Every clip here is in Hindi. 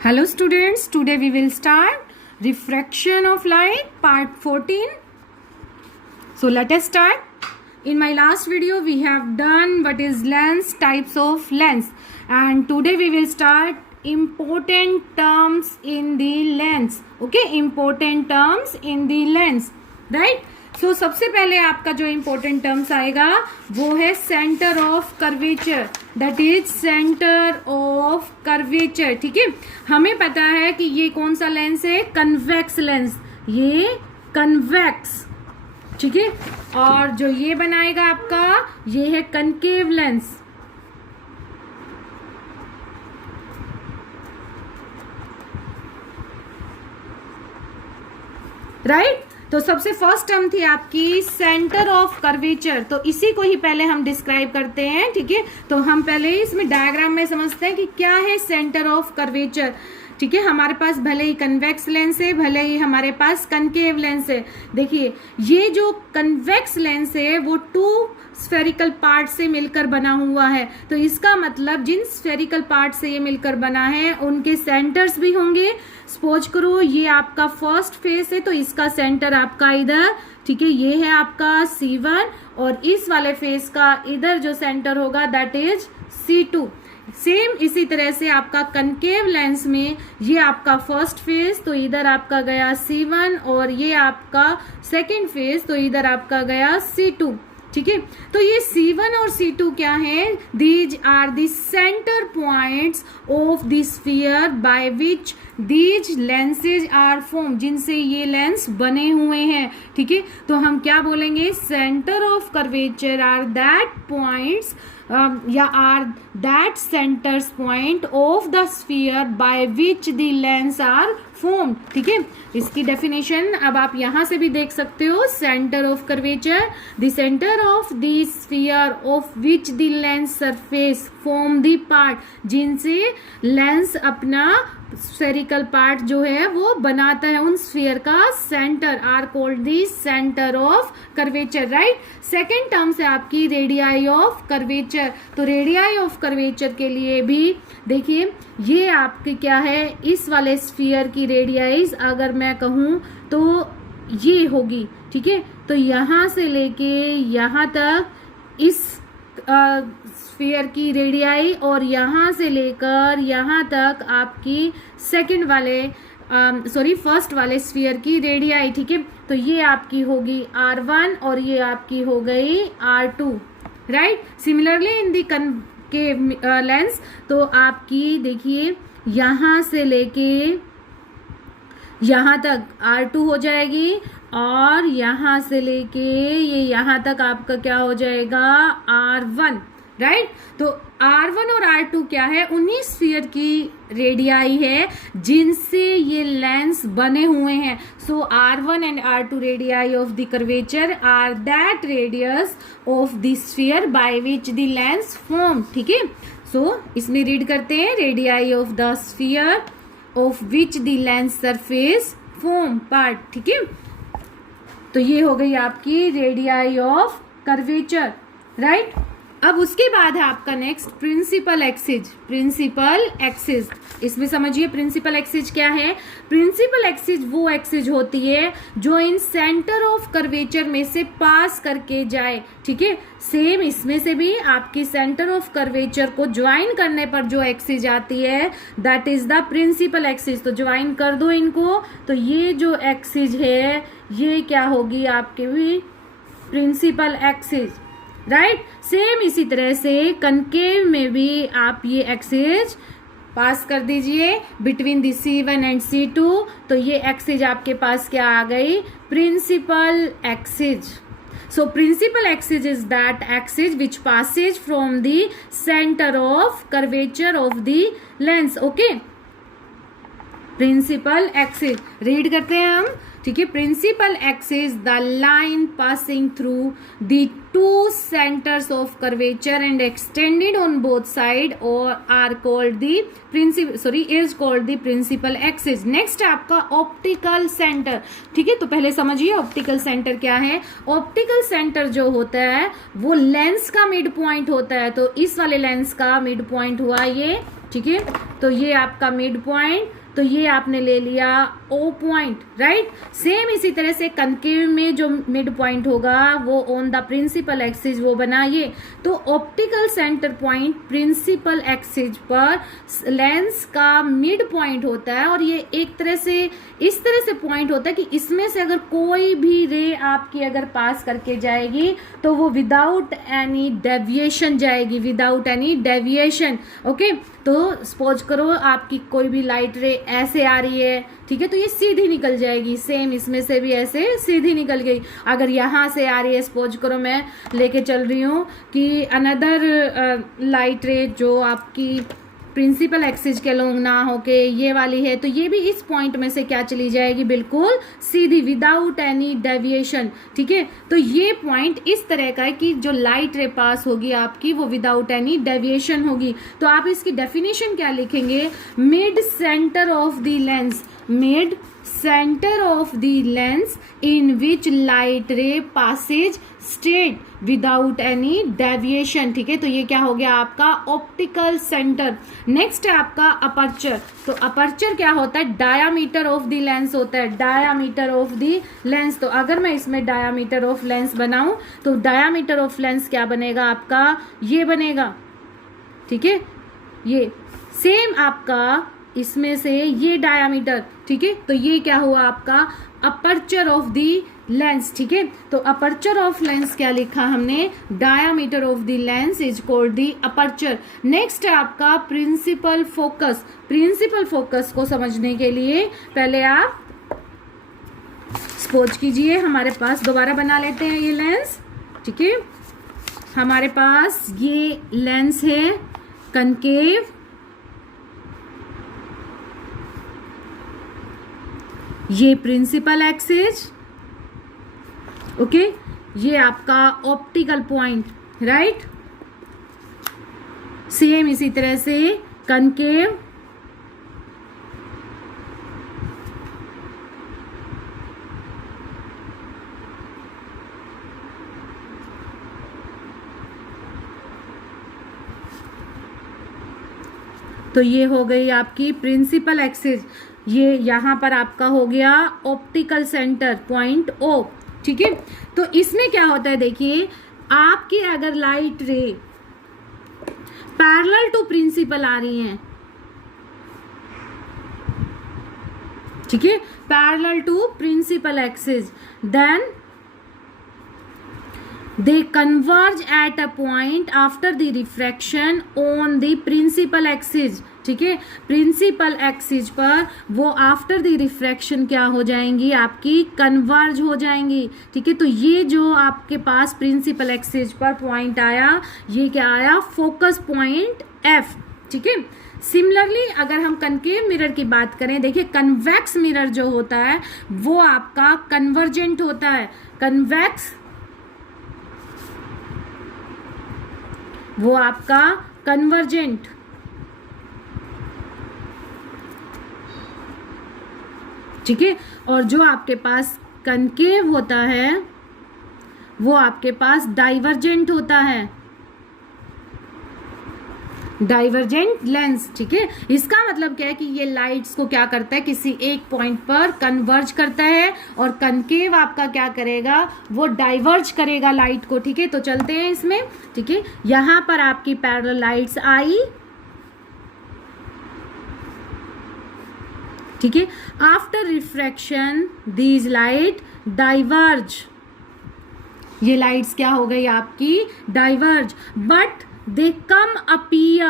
Hello students, today we will start refraction of light part 14. So let us start. In my last video we have done what is lens, types of lens, and today we will start important terms in the lens. Okay, important terms in the lens, right? सो सबसे पहले आपका जो इम्पोर्टेंट टर्म्स आएगा वो है centre of curvature, that is centre of curvature. ठीक है, हमें पता है कि ये कौन सा लेंस है, कन्वेक्स लेंस, ये कन्वेक्स. ठीक है, और जो ये बनाएगा आपका ये है कनकेव लेंस. राइट, तो सबसे फर्स्ट टर्म थी आपकी सेंटर ऑफ कर्वेचर. तो इसी को ही पहले हम डिस्क्राइब करते हैं. ठीक है, तो हम पहले इसमें डायग्राम में समझते हैं कि क्या है सेंटर ऑफ कर्वेचर. ठीक है, हमारे पास भले ही कन्वेक्स लेंस है, भले ही हमारे पास कनकेव लेंस है. देखिए, ये जो कन्वेक्स लेंस है वो टू स्फेरिकल पार्ट से मिलकर बना हुआ है. तो इसका मतलब जिन स्फेरिकल पार्ट से ये मिलकर बना है उनके सेंटर्स भी होंगे. सपोज करो ये आपका फर्स्ट फेस है तो इसका सेंटर आपका इधर, ठीक है, ये है आपका C1, और इस वाले फेस का इधर जो सेंटर होगा दैट इज C2. सेम इसी तरह से आपका कनकेव लेंस में ये आपका फर्स्ट फेस तो इधर आपका गया C1, और ये आपका सेकेंड फेस तो इधर आपका गया C2. ठीक है, तो ये C1 और C2 क्या है, these are the centre points of the sphere by which these lenses are form, जिनसे ये लेंस बने हुए हैं. ठीक है, तो हम क्या बोलेंगे, centre of curvature are that points या are that centres point of the sphere by which the lens are form. ठीक है, इसकी डेफिनेशन अब आप यहां से भी देख सकते हो. Centre of curvature, the centre of the sphere of which the lens surface form the part, जिनसे लेंस अपना स्फेरिकल पार्ट जो है वो बनाता है, उन स्फीयर का centre are called the centre of curvature. Right, second term से आपकी रेडियाई ऑफ कर्वेचर. तो रेडियाई ऑफ कर्वेचर के लिए भी देखिए, ये आपकी क्या है, इस वाले स्फीयर की रेडियाइज अगर मैं कहूं तो ये होगी. ठीक है, तो यहां से लेके यहां तक इस स्फीयर की रेडियाई, और यहाँ से लेकर यहाँ तक आपकी सेकंड वाले फर्स्ट वाले स्फीयर की रेडियाई. ठीक है, तो ये आपकी होगी R1 और ये आपकी हो गई R2. Right, similarly in the concave lens तो आपकी देखिए यहाँ से लेके यहाँ तक R2 हो जाएगी, और यहाँ से लेके ये यहाँ तक आपका क्या हो जाएगा, R1. राइट, तो R1 और R2 क्या है, उन्हीं स्फीयर की रेडियाई है जिनसे ये लेंस बने हुए हैं. सो R1 and R2 radii of the curvature are that radius of the sphere by which the lens form. ठीक है, सो इसमें रीड करते हैं, radii of the sphere of which the lens surface form part. ठीक है, तो ये हो गई आपकी रेडियाई ऑफ कर्वेचर. राइट, अब उसके बाद है आपका next principal axis. Principal axis, इसमें समझिए प्रिंसिपल एक्सिस क्या है. प्रिंसिपल एक्सिस वो एक्सिस होती है जो इन सेंटर ऑफ कर्वेचर में से पास करके जाए. ठीक है, सेम इसमें से भी आपकी सेंटर ऑफ कर्वेचर को ज्वाइन करने पर जो एक्सिस आती है that is the principal axis. तो ज्वाइन कर दो इनको, तो ये जो एक्सिस है ये क्या होगी आपके भी प्रिंसिपल एक्सिस. राइट, सेम इसी तरह से कनकेव में भी आप ये एक्सिस पास कर दीजिए between the C1 and C2. तो ये एक्सिस आपके पास क्या आ गई, principal axis. So principal axis is that axis which passes from the center of curvature of the lens. Okay, principal axis read करते हैं हम. ठीक है, principal axis the line passing through the two centres of curvature and extended on both side और are called the is called the principal axis. Next आपका ऑप्टिकल सेंटर. ठीक है, तो पहले समझिए ऑप्टिकल सेंटर क्या है. ऑप्टिकल सेंटर जो होता है वो लेंस का मिड पॉइंट होता है. तो इस वाले लेंस का मिड पॉइंट हुआ ये ठीक है। तो ये आपका मिड पॉइंट, तो ये आपने ले लिया ओ पॉइंट, राइट। सेम इसी तरह से कनकेव में जो मिड पॉइंट होगा वो ऑन द प्रिंसिपल एक्सिस वो बना ये। तो optical centre point principal axis पर लेंस का मिड पॉइंट होता है, और ये एक तरह से इस तरह से पॉइंट होता है कि इसमें से अगर कोई भी रे आपकी अगर पास करके जाएगी तो वो विदाउट एनी डेविएशन जाएगी, विदाउट एनी डेविएशन। ओके, तो सपोज करो आपकी कोई भी लाइट रे ऐसे आ रही है, ठीक है, तो ये सीधी निकल जाएगी। सेम इसमें से भी ऐसे सीधी निकल गई। अगर यहाँ से आ रही है, सपोज करो मैं लेके चल रही हूँ कि अनदर लाइट रे जो आपकी प्रिंसिपल एक्सिस के लोग ना होके ये वाली है, तो ये भी इस पॉइंट में से क्या चली जाएगी, बिल्कुल सीधी, विदाउट एनी डेविएशन, ठीक है। तो ये पॉइंट इस तरह का है कि जो लाइट रे पास होगी आपकी वो विदाउट एनी डेविएशन होगी। तो आप इसकी डेफिनेशन क्या लिखेंगे, mid centre of the lens, mid centre of the lens in which light ray passes straight without any deviation, ठीक है। तो ये क्या हो गया आपका ऑप्टिकल सेंटर। नेक्स्ट है आपका अपर्चर। तो अपर्चर क्या होता है, डायामीटर ऑफ द लेंस होता है, डायामीटर ऑफ द लेंस। तो अगर मैं इसमें डायामीटर ऑफ लेंस बनाऊं तो डायामीटर ऑफ लेंस क्या बनेगा आपका, ये बनेगा, ठीक है। ये सेम आपका इसमें से ये डायामीटर, ठीक है। तो ये क्या हुआ आपका अपर्चर ऑफ द लेंस, ठीक है। तो अपर्चर ऑफ लेंस क्या लिखा हमने, diameter of the lens is called the aperture. Next है आपका प्रिंसिपल फोकस। प्रिंसिपल फोकस को समझने के लिए पहले आप सपोज कीजिए हमारे पास, दोबारा बना लेते हैं ये लेंस, ठीक है। हमारे पास ये लेंस है कनकेव, ये प्रिंसिपल एक्सिस, ओके, ये आपका ऑप्टिकल पॉइंट, राइट। सेम इसी तरह से कनकेव, तो ये हो गई आपकी प्रिंसिपल एक्सिस। ये यहां पर आपका हो गया ऑप्टिकल सेंटर पॉइंट ओ, ठीक है। तो इसमें क्या होता है, देखिए आपकी अगर light ray parallel to principal आ रही हैं, ठीक है, parallel to principal axis, then they converge at a point after the refraction on the principal axis, ठीक है। प्रिंसिपल एक्सिस पर वो आफ्टर द रिफ्रैक्शन क्या हो जाएंगी, आपकी कन्वर्ज हो जाएंगी, ठीक है। तो ये जो आपके पास प्रिंसिपल एक्सिस पर पॉइंट आया, ये क्या आया, फोकस पॉइंट एफ, ठीक है। सिमिलरली अगर हम कनकेव मिरर की बात करें, देखिए कन्वेक्स मिरर जो होता है वो आपका कन्वर्जेंट होता है, कन्वेक्स वो आपका कन्वर्जेंट, ठीक है। और जो आपके पास कनकेव होता है वो आपके पास डाइवर्जेंट होता है, डाइवर्जेंट लेंस, ठीक है। इसका मतलब क्या है कि ये लाइट्स को क्या करता है, किसी एक पॉइंट पर कन्वर्ज करता है, और कनकेव आपका क्या करेगा, वो डाइवर्ज करेगा लाइट को, ठीक है। तो चलते हैं इसमें, ठीक है। यहां पर आपकी पैरेलल लाइट्स आई, ठीक है। After refraction these light diverge, ये लाइट्स क्या हो गई आपकी, diverge, but they come appear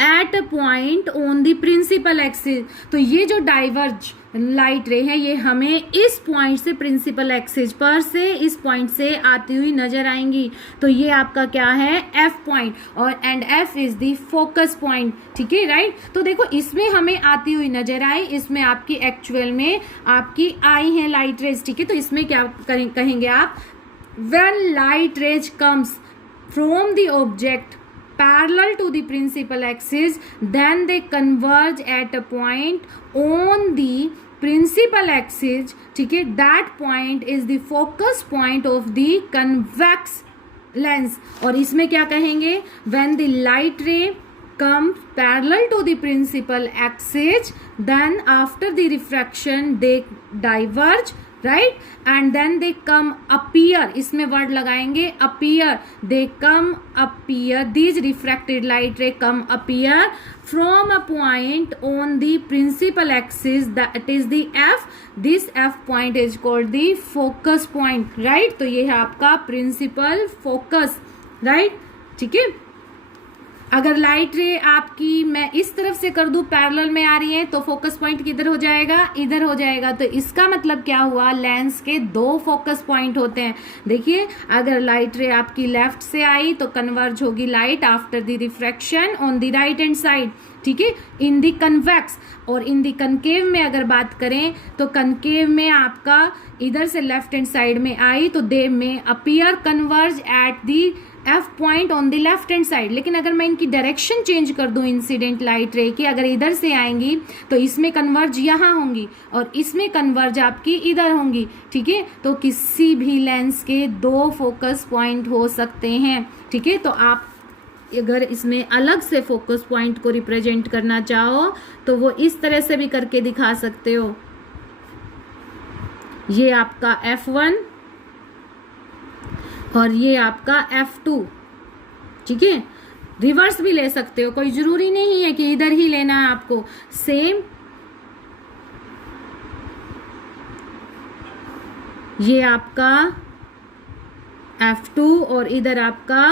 at a point on the principal axis। तो ये जो डाइवर्ज लाइट रे है ये हमें इस पॉइंट से, प्रिंसिपल एक्सिस पर से इस पॉइंट से आती हुई नजर आएंगी। तो ये आपका क्या है, एफ पॉइंट, और and F is the focus point, ठीक है, राइट। तो देखो इसमें हमें आती हुई नजर आई, इसमें आपकी एक्चुअल में आपकी आई है लाइट रेज, ठीक है। तो इसमें क्या कहेंगे आप, when light rays comes from the object parallel to the principal axis, then they converge at a point on the principal axis, ठीक है। that point is the focus point of the convex lens। और इसमें क्या कहेंगे, when the light ray come parallel to the principal axis, then after the refraction they diverge, right, and then they come appear, इसमें word लगाएंगे appear, they come appear, these refracted light ray come appear from a point on the principal axis, that is the F. This F point is called the focus point, right. तो ये है आपका principal focus, right, ठीक है. अगर लाइट रे आपकी मैं इस तरफ से कर दूं पैरेलल में आ रही है तो फोकस पॉइंट किधर हो जाएगा, इधर हो जाएगा. तो इसका मतलब क्या हुआ, लेंस के दो फोकस पॉइंट होते हैं. देखिए अगर लाइट रे आपकी लेफ्ट से आई तो कन्वर्ज होगी light after the refraction on the right hand side, ठीक है, इन द कन्वेक्स. और इन द कनकेव में अगर बात करें तो कनकेव में आपका इधर से लेफ्ट हैंड साइड में आई तो दे में appear converge at the F point on the left hand side. लेकिन अगर मैं इनकी डायरेक्शन चेंज कर दूं इंसिडेंट लाइट रे की, अगर इधर से आएंगी तो इसमें कन्वर्ज यहाँ होंगी और इसमें कन्वर्ज आपकी इधर होंगी, ठीक है. तो किसी भी लेंस के दो फोकस पॉइंट हो सकते हैं, ठीक है. तो आप अगर इसमें अलग से फोकस पॉइंट को रिप्रेजेंट करना चाहो तो वो इस तरह से भी करके दिखा सकते हो. ये आपका F1 और ये आपका F2, ठीक है. रिवर्स भी ले सकते हो, कोई जरूरी नहीं है कि इधर ही लेना है आपको. सेम ये आपका F2 और इधर आपका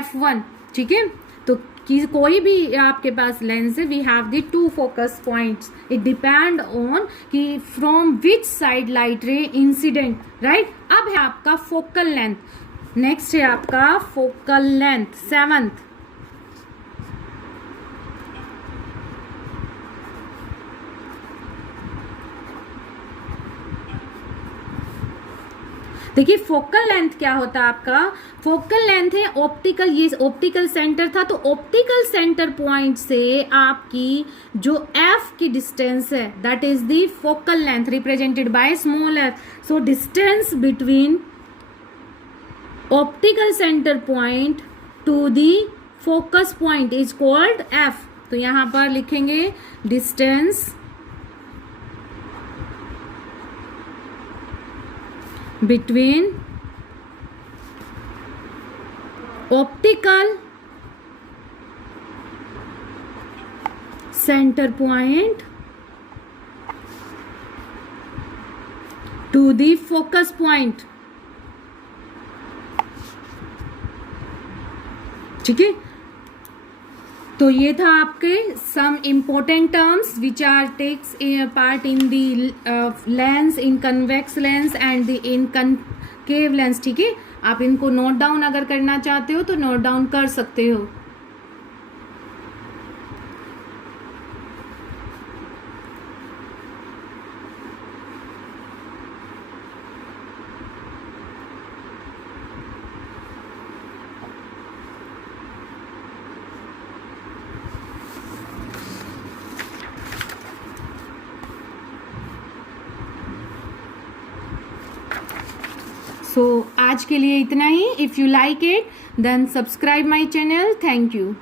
F1, ठीक है. तो कोई भी आपके पास लेंस है, we have the two focus points. It depend on कि from which side light ray incident, right. अब है आपका फोकल लेंथ. नेक्स्ट है आपका फोकल लेंथ, 7th. देखिए फोकल लेंथ क्या होता है आपका, फोकल लेंथ है ऑप्टिकल, ये ऑप्टिकल सेंटर था तो ऑप्टिकल सेंटर पॉइंट से आपकी जो F की डिस्टेंस है that is the focal length represented by small f. So distance between optical centre point two the focus point is called F. तो यहां पर लिखेंगे distance between optical center point to the focus point, ठीक है. तो ये था आपके some important terms which are takes part in the lens, in convex lens and the in concave lens, ठीक है. आप इनको नोट डाउन अगर करना चाहते हो तो नोट डाउन कर सकते हो. सो आज के लिए इतना ही. If you like it then subscribe my channel. Thank you.